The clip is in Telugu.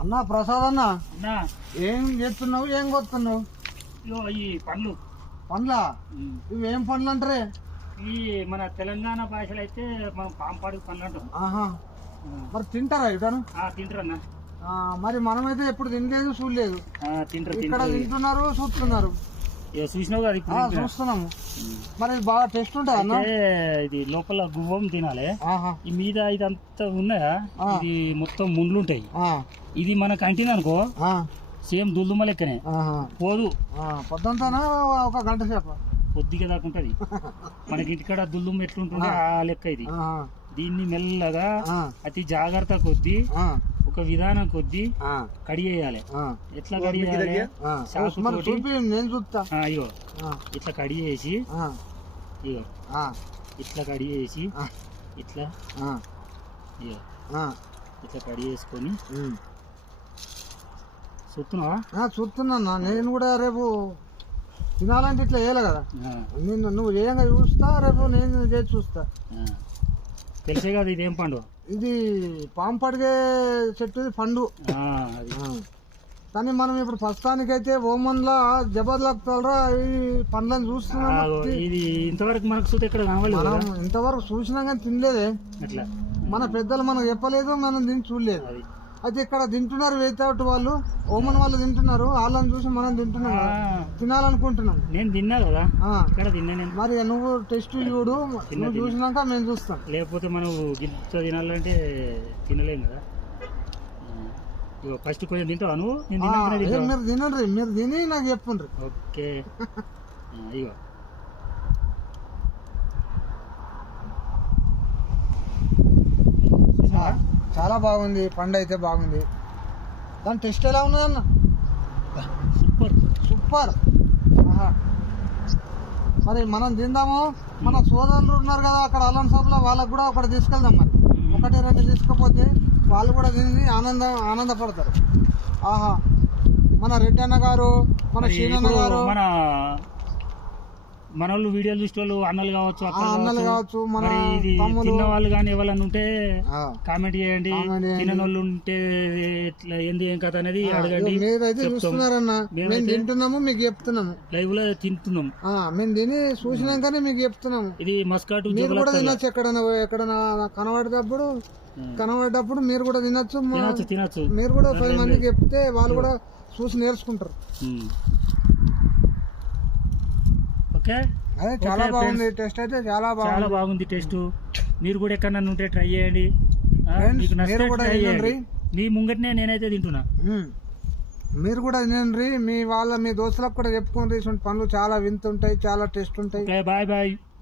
అన్నా ప్రసాద్ అన్న అన్నా ఏం చేస్తున్నావు, ఏం కొడుతున్నావు? ఇగో ఈ పండ్లు పండ్లా? ఇవి ఏం పండ్లు అంటారే? ఈ మన తెలంగాణ భాషలో అయితే మనం పాంపాడు పండ్లు అంటాం. ఆహా, మరి తింటారా ఇతను? తింటారన్నా. మరి మనమైతే ఎప్పుడు తినలేదు, చూడలేదు. తింటారు ఇక్కడ తింటారు. తింటున్నారు, చూస్తున్నారు. ఇక చూసినావు కదా ఇప్పుడు తింటున్నా. చూస్తున్నాము. మరి ఇది బాగా టేస్ట్ ఉంటుంది అన్న. అయితే ఇది లోపల గువ్వం తినాలి. ఆహా, ఈ మీద ఇదంతా ఉన్నాయా, ఇది మొత్తం ముండ్లు ఉంటాయి. ఆ, ఇది మనకు అంటింది అనుకో ఆ, సేమ్ దుల్దుమ లెక్కనే ఆహా. పోదు. పొద్దుంతానా ఒక గంట సేపు? కొద్దిగా దాకా ఉంటది. మనకి ఇంటికాడ దుల్దుమ ఎట్లుంటుంది ఆ లెక్క ఇది. ఆహా, దీన్ని మెల్లగా ఆ, అతి జాగ్రత్త కొద్దీ ఆ, ఒక విధానం కొద్దీ ఆ, కడిగేయాలి. ఆ. ఎట్లా కడిగేయాలి? ఆ, చాకు మరి తోటి. చూపి, నేను చూస్తా. ఇగో ఆ, ఇట్లా కడిగేసి, ఆ, ఇగో ఆ, ఇట్లా కడిగేసి, ఆ, ఇట్లా ఆ, ఇగో ఆ. ఇట్లా కడిగేసుకొని ఉమ్. చూస్తున్నావా? చూస్తున్నా. నేను కూడా రేపు తినాలంటే ఇట్లా వేయాలి కదా. ఆ, నువ్వు ఏంగా చూస్తా, రేపు నేను చేసి చూస్తా. ఆ. తెలిసే కదా ఇదేం పండు. ఇది పాంపడిగే చెట్టు, ఇది పండు. అది కానీ మనం ఇప్పుడు ప్రస్తుతానికైతే ఓమన్లా జబర్దస్తారా ఈ పండ్లను చూస్తున్నాము. ఇది ఇంతవరకు మనకు చూస్తే ఇక్కడ కనవలేదు మనం కదా. ఇంతవరకు చూసినా కానీ తినలేదే. అట్లా మన పెద్దలు మనకు చెప్పలేదు, మనం తిని చూడలేదు. అది అయితే ఇక్కడ తింటున్నారు, వేతౌట్ వాళ్ళు, ఓమన్ వాళ్ళు తింటున్నారు. వాళ్ళని చూసి మనం తింటున్నాం కదా, తినాలనుకుంటున్నాం. నేను తిన్నా కదా, ఆ. ఇక్కడ తిన్నా నేను. మరి నువ్వు టెస్ట్ చూడు, నువ్వు చూసినాక మేము చూస్తాం. లేకపోతే మనం గిత్త తినాలంటే తినలేం కదా. ఇగో ఫస్ట్ కొంచెం తింటావా నువ్వు? నేను తిన్నాకనే తింటావా? మీరు తినండి, మీరు తిని నాకు చెప్పుండ్రి. ఓకే. ఇగో చాలా బాగుంది, పండు అయితే బాగుంది. దాని టెస్ట్ ఎలా ఉన్నదన్న? సూపర్. సూపర్. ఆహా. మరి మనం తిందాము. మన సోదరులు ఉన్నారు కదా అక్కడ అల్లం షాప్లో, వాళ్ళకు కూడా ఒకటి తీసుకెళ్దాం. మరి ఒకటి రెండు తీసుకపోతే వాళ్ళు కూడా తిని ఆనందపడతారు. ఆహా, మన రెడ్డి అన్న గారు, మన శ్రీనన్న గారు, మన వాళ్ళు వీడియోలు చూసే వాళ్ళు అన్నలు కావచ్చు, అన్నలు కావచ్చు, మన మరి ఇది తిన్న వాళ్ళు కానీ ఎవరన్నా ఉంటే కామెంట్ చేయండి. తినని వాళ్ళు ఉంటే ఎట్లా ఏంది ఏం కథ అనేది అడగండి. మీరైతే చూస్తున్నారన్న, మేము తింటున్నాము, మీకు చెప్తున్నాము. లైవ్ లో తింటున్నాం. మేము తిని చూసినాకనే మీకు చెప్తున్నాము. ఇది మస్కాటు. మీరు కూడా తినొచ్చు. ఎక్కడైనా కనబడేటప్పుడు మీరు కూడా తినొచ్చు. తినచ్చు. మీరు కూడా 10 మందికి చెప్తే వాళ్ళు కూడా చూసి నేర్చుకుంటారు. ఓకే. అదే చాలా బాగుంది టేస్ట్, అయితే చాలా బాగుంది టేస్ట్. మీరు కూడా ఎక్కడన్నా ఉంటే ట్రై చేయండి. మీకు మీరు నచ్చితే కూడా ట్రై తినండి. చేయండి. మీ ముంగట్నే నేనైతే తింటున్నా. మీరు కూడా తినండి. మీ దోస్తులకు కూడా చెప్పుకోండి, పనులు చాలా వింత ఉంటాయి, చాలా టేస్ట్ ఉంటాయి. Bye bye.